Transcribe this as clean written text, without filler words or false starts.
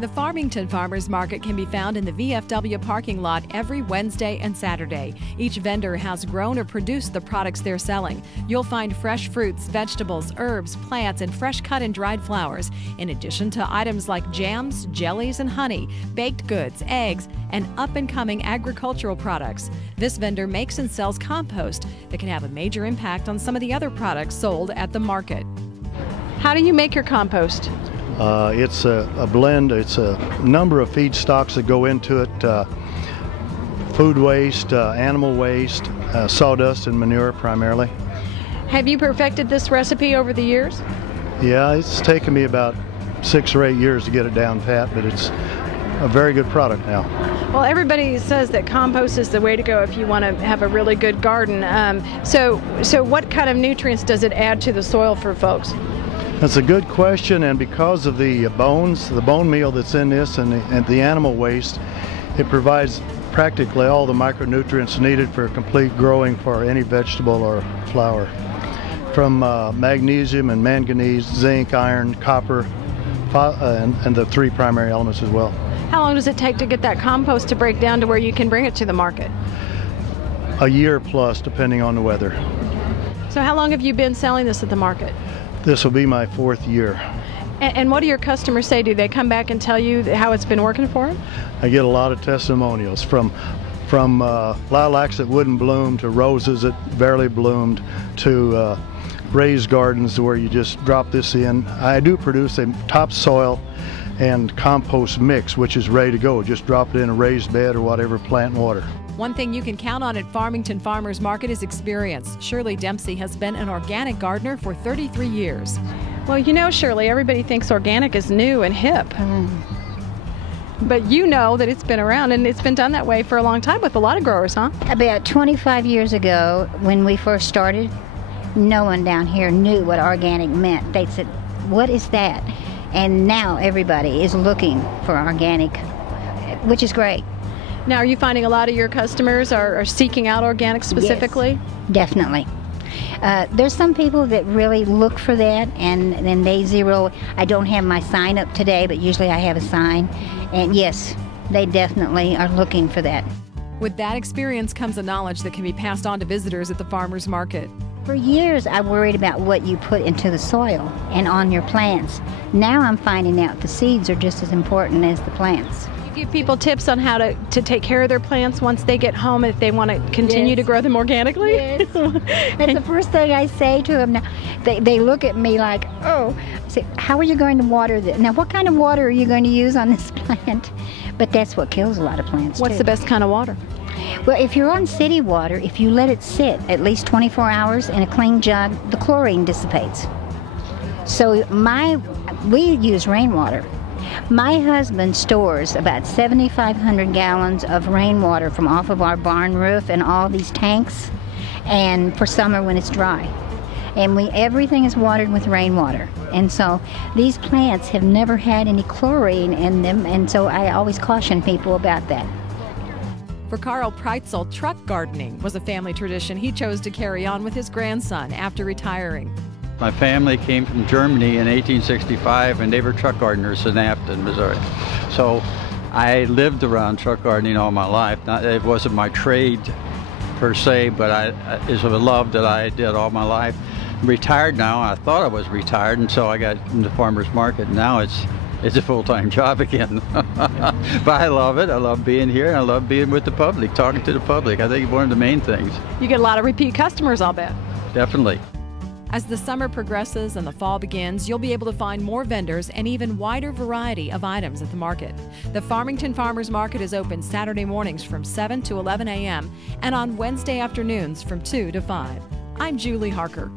The Farmington Farmers Market can be found in the VFW parking lot every Wednesday and Saturday. Each vendor has grown or produced the products they're selling. You'll find fresh fruits, vegetables, herbs, plants, and fresh cut and dried flowers, in addition to items like jams, jellies, and honey, baked goods, eggs, and up-and-coming agricultural products. This vendor makes and sells compost that can have a major impact on some of the other products sold at the market. How do you make your compost? It's a blend. It's a number of feedstocks that go into it. Food waste, animal waste, sawdust and manure primarily. Have you perfected this recipe over the years? Yeah, it's taken me about 6 or 8 years to get it down pat, but it's a very good product now. Well, everybody says that compost is the way to go if you want to have a really good garden. So what kind of nutrients does it add to the soil for folks? That's a good question, and because of the bones, the bone meal that's in this and the animal waste, it provides practically all the micronutrients needed for complete growing for any vegetable or flower. From magnesium and manganese, zinc, iron, copper, and the 3 primary elements as well. How long does it take to get that compost to break down to where you can bring it to the market? A year plus, depending on the weather. So how long have you been selling this at the market? This will be my 4th year. And what do your customers say? Do they come back and tell you how it's been working for them? I get a lot of testimonials from lilacs that wouldn't bloom to roses that barely bloomed to raised gardens where you just drop this in. I do produce a topsoil and compost mix, which is ready to go. Just drop it in a raised bed or whatever, plant and water. One thing you can count on at Farmington Farmers Market is experience. Shirley Dempsey has been an organic gardener for 33 years. Well, you know, Shirley, everybody thinks organic is new and hip. But you know that it's been around, and it's been done that way for a long time with a lot of growers, huh? About 25 years ago, when we first started, no one down here knew what organic meant. They said, "What is that?" And now everybody is looking for organic, which is great. Now, are you finding a lot of your customers are seeking out organic specifically? Yes, definitely. There's some people that really look for that, and then they zero. I don't have my sign up today, but usually I have a sign. And yes, they definitely are looking for that. With that experience comes a knowledge that can be passed on to visitors at the farmers market. For years, I worried about what you put into the soil and on your plants. Now I'm finding out the seeds are just as important as the plants. Give people tips on how to take care of their plants once they get home if they want to continue to grow them organically? Yes. That's the first thing I say to them. Now, they look at me like, oh, I say, how are you going to water this? Now, what kind of water are you going to use on this plant? But that's what kills a lot of plants, What's too. the best kind of water? Well, if you're on city water, if you let it sit at least 24 hours in a clean jug, the chlorine dissipates. So we use rainwater. My husband stores about 7,500 gallons of rainwater from off of our barn roof and all these tanks, and for summer when it's dry. And everything is watered with rainwater. And so these plants have never had any chlorine in them, and so I always caution people about that. For Carl Preitzel, truck gardening was a family tradition he chose to carry on with his grandson after retiring. My family came from Germany in 1865, and they were truck gardeners in Afton, Missouri. So I lived around truck gardening all my life. It wasn't my trade per se, but it's a love that I did all my life. I'm retired now. I thought I was retired until I got into farmers market. Now it's a full-time job again. But I love it. I love being here, and I love being with the public, talking to the public. I think it's one of the main things. You get a lot of repeat customers, I'll bet. Definitely. As the summer progresses and the fall begins, you'll be able to find more vendors and even wider variety of items at the market. The Farmington Farmers Market is open Saturday mornings from 7 to 11 a.m. and on Wednesday afternoons from 2 to 5. I'm Julie Harker.